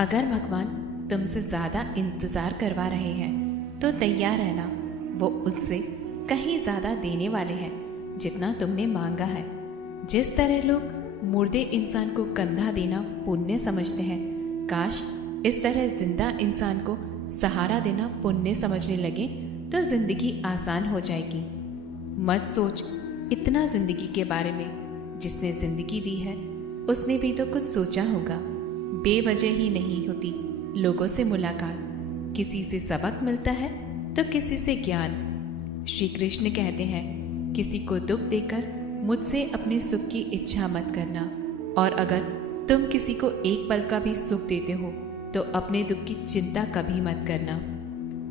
अगर भगवान तुमसे ज़्यादा इंतज़ार करवा रहे हैं तो तैयार रहना, वो उससे कहीं ज़्यादा देने वाले हैं जितना तुमने मांगा है। जिस तरह लोग मुर्दे इंसान को कंधा देना पुण्य समझते हैं, काश इस तरह जिंदा इंसान को सहारा देना पुण्य समझने लगे तो जिंदगी आसान हो जाएगी। मत सोच इतना जिंदगी के बारे में, जिसने जिंदगी दी है उसने भी तो कुछ सोचा होगा। बेवजह ही नहीं होती लोगों से मुलाकात, किसी से सबक मिलता है तो किसी से ज्ञान। श्री कृष्ण कहते हैं, किसी को दुख देकर मुझसे अपने सुख की इच्छा मत करना, और अगर तुम किसी को एक पल का भी सुख देते हो तो अपने दुख की चिंता कभी मत करना।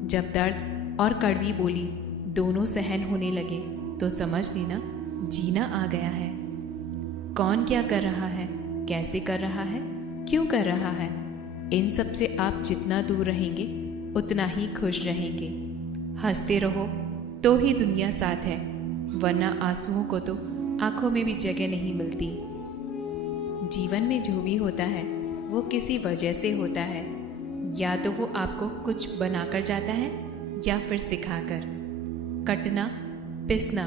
जब दर्द और कड़वी बोली दोनों सहन होने लगे तो समझ लेना जीना आ गया है। कौन क्या कर रहा है, कैसे कर रहा है, क्यों कर रहा है, इन सब से आप जितना दूर रहेंगे उतना ही खुश रहेंगे। हंसते रहो तो ही दुनिया साथ है, वरना आंसुओं को तो आंखों में भी जगह नहीं मिलती। जीवन में जो भी होता है वो किसी वजह से होता है, या तो वो आपको कुछ बनाकर जाता है या फिर सिखाकर। कटना, पिसना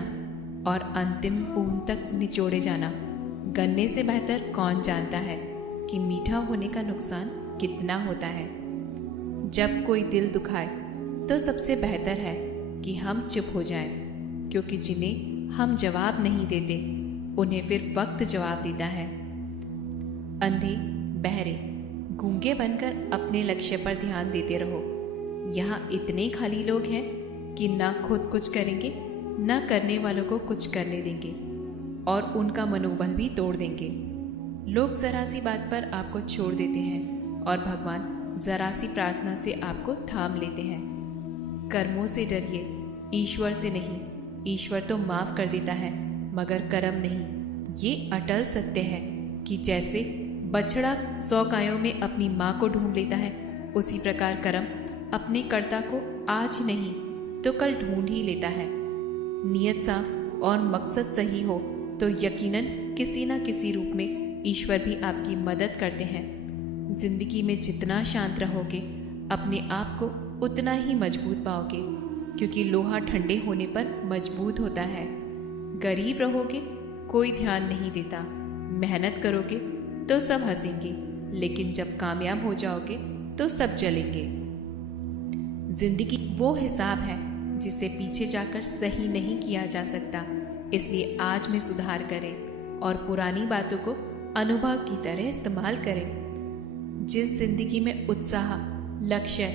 और अंतिम पूर्ण तक निचोड़े जाना, गन्ने से बेहतर कौन जानता है कि मीठा होने का नुकसान कितना होता है। जब कोई दिल दुखाए तो सबसे बेहतर है कि हम चुप हो जाएं, क्योंकि जिन्हें हम जवाब नहीं देते उन्हें फिर वक्त जवाब देता है। अंधे, बहरे, गूंगे बनकर अपने लक्ष्य पर ध्यान देते रहो। यहाँ इतने खाली लोग हैं कि ना खुद कुछ करेंगे ना करने वालों को कुछ करने देंगे, और उनका मनोबल भी तोड़ देंगे। लोग जरा सी बात पर आपको छोड़ देते हैं और भगवान जरा सी प्रार्थना से आपको थाम लेते हैं। कर्मों से डरिए, ईश्वर से नहीं। ईश्वर तो माफ कर देता है मगर कर्म नहीं। ये अटल सत्य है कि जैसे बछड़ा 100 गायों में अपनी माँ को ढूंढ लेता है, उसी प्रकार कर्म अपने कर्ता को आज नहीं तो कल ढूंढ ही लेता है। नियत साफ और मकसद सही हो तो यकीनन किसी न किसी रूप में ईश्वर भी आपकी मदद करते हैं। जिंदगी में जितना शांत रहोगे अपने आप को उतना ही मजबूत पाओगे, क्योंकि लोहा ठंडे होने पर मजबूत होता है। गरीब रहोगे कोई ध्यान नहीं देता, मेहनत करोगे तो सब हंसेंगे, लेकिन जब कामयाब हो जाओगे तो सब जलेंगे। जिंदगी वो हिसाब है जिसे पीछे जाकर सही नहीं किया जा सकता, इसलिए आज में सुधार करें और पुरानी बातों को अनुभव की तरह इस्तेमाल करें। जिस जिंदगी में उत्साह, लक्ष्य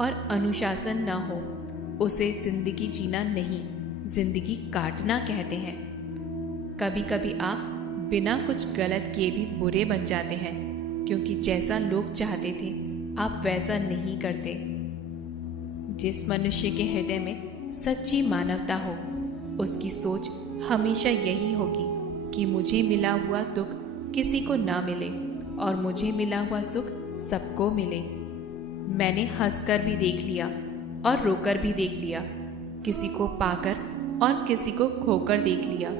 और अनुशासन न हो उसे जिंदगी जीना नहीं, जिंदगी काटना कहते हैं। कभी कभी आप बिना कुछ गलत किए भी बुरे बन जाते हैं, क्योंकि जैसा लोग चाहते थे आप वैसा नहीं करते। जिस मनुष्य के हृदय में सच्ची मानवता हो उसकी सोच हमेशा यही होगी कि मुझे मिला हुआ दुख किसी को ना मिले और मुझे मिला हुआ सुख सबको मिले। मैंने हंसकर भी देख लिया और रोकर भी देख लिया, किसी को पाकर और किसी को खोकर देख लिया,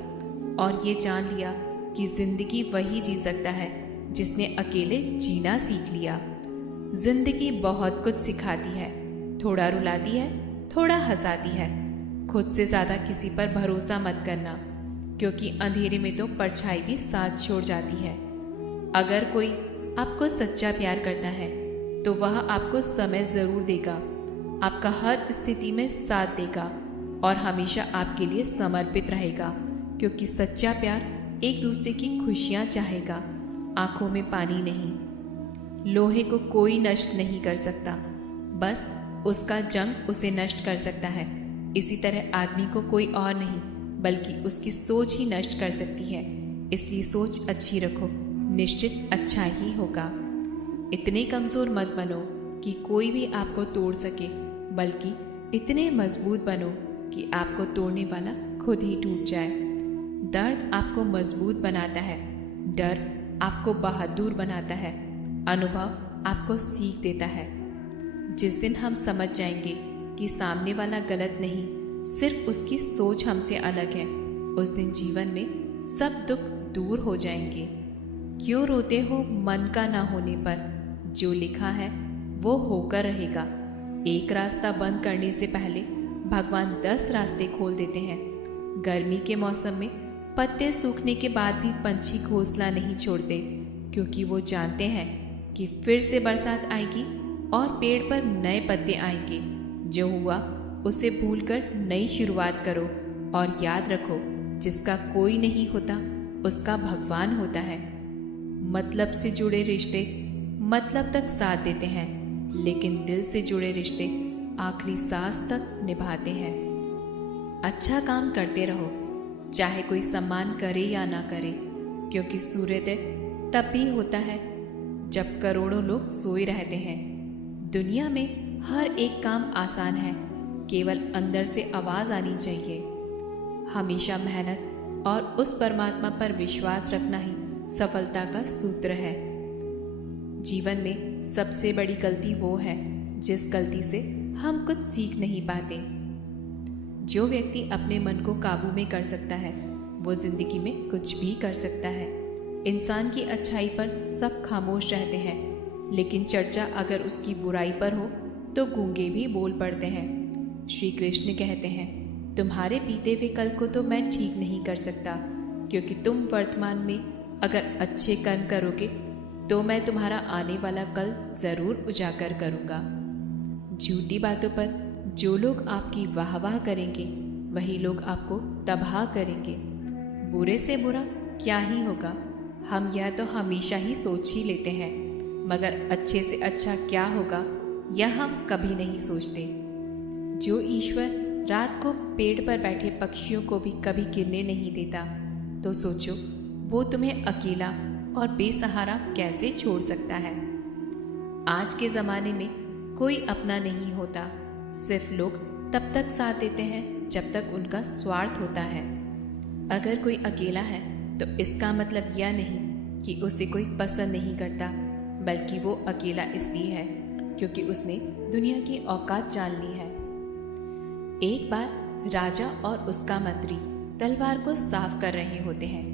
और ये जान लिया कि जिंदगी वही जी सकता है जिसने अकेले जीना सीख लिया। जिंदगी बहुत कुछ सिखाती है, थोड़ा रुलाती है, थोड़ा हंसाती है। खुद से ज़्यादा किसी पर भरोसा मत करना, क्योंकि अंधेरे में तो परछाई भी साथ छोड़ जाती है। अगर कोई आपको सच्चा प्यार करता है तो वह आपको समय ज़रूर देगा, आपका हर स्थिति में साथ देगा और हमेशा आपके लिए समर्पित रहेगा, क्योंकि सच्चा प्यार एक दूसरे की खुशियाँ चाहेगा, आंखों में पानी नहीं। लोहे को कोई नष्ट नहीं कर सकता, बस उसका जंग उसे नष्ट कर सकता है। इसी तरह आदमी को कोई और नहीं बल्कि उसकी सोच ही नष्ट कर सकती है। इसलिए सोच अच्छी रखो, निश्चित अच्छा ही होगा। इतने कमज़ोर मत बनो कि कोई भी आपको तोड़ सके, बल्कि इतने मजबूत बनो कि आपको तोड़ने वाला खुद ही टूट जाए। दर्द आपको मजबूत बनाता है, डर आपको बहादुर बनाता है, अनुभव आपको सीख देता है। जिस दिन हम समझ जाएंगे कि सामने वाला गलत नहीं, सिर्फ उसकी सोच हमसे अलग है, उस दिन जीवन में सब दुख दूर हो जाएंगे। क्यों रोते हो मन का ना होने पर, जो लिखा है वो होकर रहेगा। एक रास्ता बंद करने से पहले भगवान 10 रास्ते खोल देते हैं। गर्मी के मौसम में पत्ते सूखने के बाद भी पंछी घोंसला नहीं छोड़ते, क्योंकि वो जानते हैं कि फिर से बरसात आएगी और पेड़ पर नए पत्ते आएंगे। जो हुआ उसे भूलकर नई शुरुआत करो और याद रखो, जिसका कोई नहीं होता उसका भगवान होता है। मतलब से जुड़े रिश्ते मतलब तक साथ देते हैं, लेकिन दिल से जुड़े रिश्ते आखिरी सांस तक निभाते हैं। अच्छा काम करते रहो, चाहे कोई सम्मान करे या ना करे, क्योंकि सूर्योदय तब भी होता है जब करोड़ों लोग सोए रहते हैं। दुनिया में हर एक काम आसान है, केवल अंदर से आवाज आनी चाहिए। हमेशा मेहनत और उस परमात्मा पर विश्वास रखना ही सफलता का सूत्र है। जीवन में सबसे बड़ी गलती वो है जिस गलती से हम कुछ सीख नहीं पाते। जो व्यक्ति अपने मन को काबू में कर सकता है वो जिंदगी में कुछ भी कर सकता है। इंसान की अच्छाई पर सब खामोश रहते हैं, लेकिन चर्चा अगर उसकी बुराई पर हो तो गूंगे भी बोल पड़ते हैं। श्री कृष्ण कहते हैं, तुम्हारे बीते हुए कल को तो मैं ठीक नहीं कर सकता, क्योंकि तुम वर्तमान में अगर अच्छे कर्म करोगे तो मैं तुम्हारा आने वाला कल जरूर उजागर करूँगा। झूठी बातों पर जो लोग आपकी वाहवाह करेंगे वही लोग आपको तबाह करेंगे। बुरे से बुरा क्या ही होगा, हम यह तो हमेशा ही सोच ही लेते हैं, मगर अच्छे से अच्छा क्या होगा यह हम कभी नहीं सोचते। जो ईश्वर रात को पेड़ पर बैठे पक्षियों को भी कभी गिरने नहीं देता, तो सोचो वो तुम्हें अकेला और बेसहारा कैसे छोड़ सकता है। आज के ज़माने में कोई अपना नहीं होता, सिर्फ लोग तब तक साथ देते हैं जब तक उनका स्वार्थ होता है। अगर कोई अकेला है तो इसका मतलब यह नहीं कि उसे कोई पसंद नहीं करता, बल्कि वो अकेला इसलिए है क्योंकि उसने दुनिया की औकात जान ली है। एक बार राजा और उसका मंत्री तलवार को साफ कर रहे होते हैं।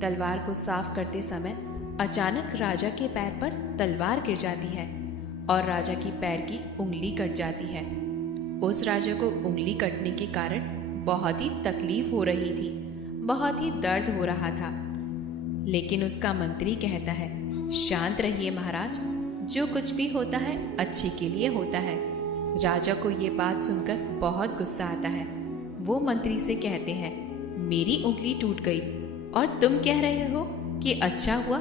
तलवार को साफ करते समय अचानक राजा के पैर पर तलवार गिर जाती है और राजा की पैर की उंगली कट जाती है। उस राजा को उंगली कटने के कारण बहुत ही तकलीफ हो रही थी, बहुत ही दर्द हो रहा था। लेकिन उसका मंत्री कहता है, शांत रहिए महाराज, जो कुछ भी होता है अच्छे के लिए होता है। राजा को ये बात सुनकर बहुत गुस्सा आता है। वो मंत्री से कहते हैं, मेरी उंगली टूट गई और तुम कह रहे हो कि अच्छा हुआ,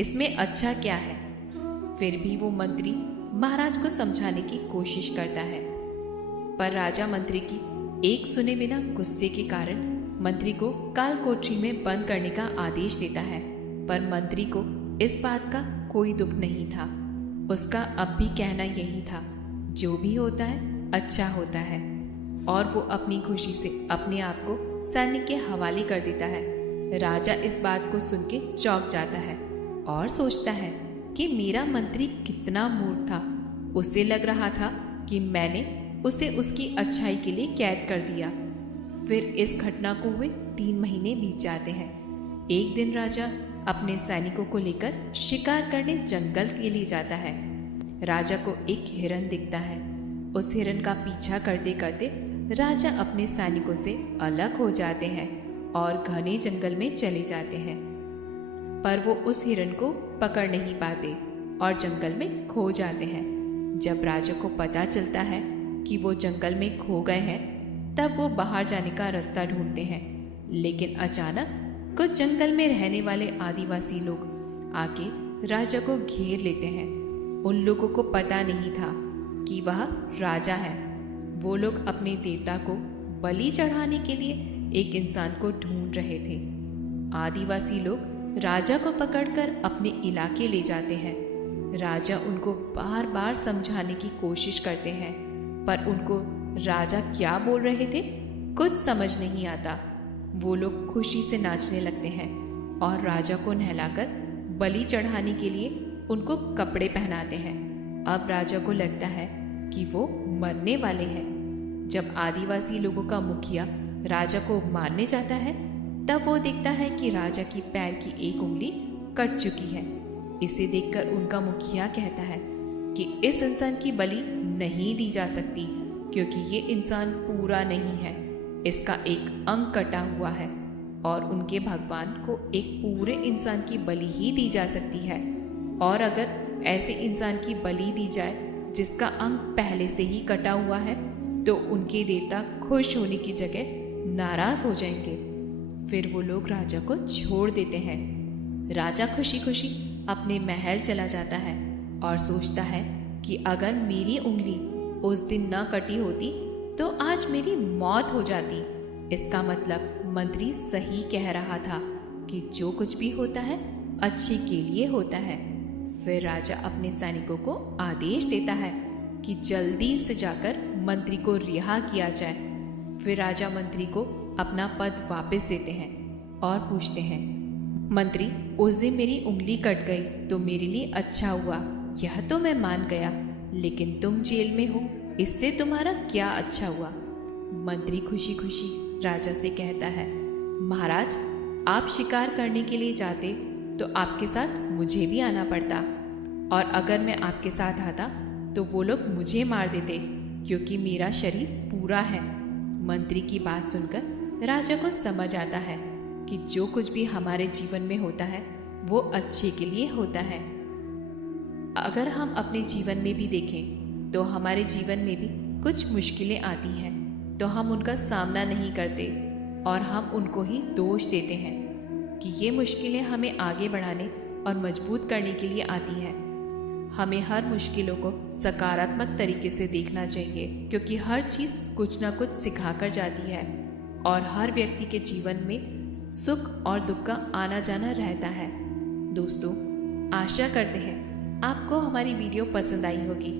इसमें अच्छा क्या है। फिर भी वो मंत्री महाराज को समझाने की कोशिश करता है, पर राजा मंत्री की एक सुने बिना गुस्से के कारण मंत्री को काल कोठरी में बंद करने का आदेश देता है। पर मंत्री को इस बात का कोई दुख नहीं था। उसका अब भी कहना यही था, जो भी होता है अच्छा होता है, और वो अपनी खुशी से अपने आप को सैनिक के हवाले कर देता है। राजा इस बात को सुन के चौंक जाता है और सोचता है कि मेरा मंत्री कितना मूर्ख था। उसे लग रहा था कि मैंने उसे उसकी अच्छाई के लिए कैद कर दिया। फिर इस घटना को हुए 3 महीने बीत जाते हैं। एक दिन राजा अपने सैनिकों को लेकर शिकार करने जंगल के लिए जाता है। राजा को एक हिरन दिखता है। उस हिरन का पीछा करते करते राजा अपने सैनिकों से अलग हो जाते हैं और घने जंगल में चले जाते हैं। पर वो उस हिरन को पकड़ नहीं पाते और जंगल में खो जाते हैं। जब राजा को पता चलता है कि वो जंगल में खो गए हैं, तब वो बाहर जाने का रास्ता ढूंढते हैं। लेकिन अचानक कुछ जंगल में रहने वाले आदिवासी लोग आके राजा को घेर लेते हैं। उन लोगों को पता नहीं था कि वह राजा है। वो लोग अपने देवता को बलि चढ़ाने के लिए एक इंसान को ढूंढ रहे थे। आदिवासी लोग राजा को पकड़कर अपने इलाके ले जाते हैं। राजा उनको बार बार समझाने की कोशिश करते हैं, पर उनको राजा क्या बोल रहे थे कुछ समझ नहीं आता। वो लोग खुशी से नाचने लगते हैं और राजा को नहलाकर बलि चढ़ाने के लिए उनको कपड़े पहनाते हैं। अब राजा को लगता है कि वो मरने वाले हैं। जब आदिवासी लोगों का मुखिया राजा को मारने जाता है, तब वो देखता है कि राजा की पैर की एक उंगली कट चुकी है। इसे देखकर उनका मुखिया कहता है कि इस इंसान की बलि नहीं दी जा सकती, क्योंकि ये इंसान पूरा नहीं है, इसका एक अंग कटा हुआ है और उनके भगवान को एक पूरे इंसान की बलि ही दी जा सकती है। और अगर ऐसे इंसान की बलि दी जाए जिसका अंग पहले से ही कटा हुआ है, तो उनके देवता खुश होने की जगह नाराज हो जाएंगे। फिर वो लोग राजा को छोड़ देते हैं। राजा खुशी खुशी अपने महल चला जाता है और सोचता है कि अगर मेरी उंगली उस दिन न कटी होती तो आज मेरी मौत हो जाती। इसका मतलब मंत्री सही कह रहा था कि जो कुछ भी होता है अच्छे के लिए होता है। फिर राजा अपने सैनिकों को आदेश देता है कि जल्दी से जाकर मंत्री को रिहा किया जाए। फिर राजा मंत्री को अपना पद वापस देते हैं और पूछते हैं, मंत्री, उस दिन मेरी उंगली कट गई तो मेरे लिए अच्छा हुआ, यह तो मैं मान गया, लेकिन तुम जेल में हो, इससे तुम्हारा क्या अच्छा हुआ? मंत्री खुशी खुशी राजा से कहता है, महाराज, आप शिकार करने के लिए जाते तो आपके साथ मुझे भी आना पड़ता, और अगर मैं आपके साथ आता तो वो लोग मुझे मार देते, क्योंकि मेरा शरीर पूरा है। मंत्री की बात सुनकर राजा को समझ आता है कि जो कुछ भी हमारे जीवन में होता है वो अच्छे के लिए होता है। अगर हम अपने जीवन में भी देखें तो हमारे जीवन में भी कुछ मुश्किलें आती हैं, तो हम उनका सामना नहीं करते और हम उनको ही दोष देते हैं कि ये मुश्किलें हमें आगे बढ़ाने और मजबूत करने के लिए आती हैं। हमें हर मुश्किलों को सकारात्मक तरीके से देखना चाहिए, क्योंकि हर चीज़ कुछ ना कुछ सिखा कर जाती है और हर व्यक्ति के जीवन में सुख और दुख का आना जाना रहता है। दोस्तों, आशा करते हैं आपको हमारी वीडियो पसंद आई होगी।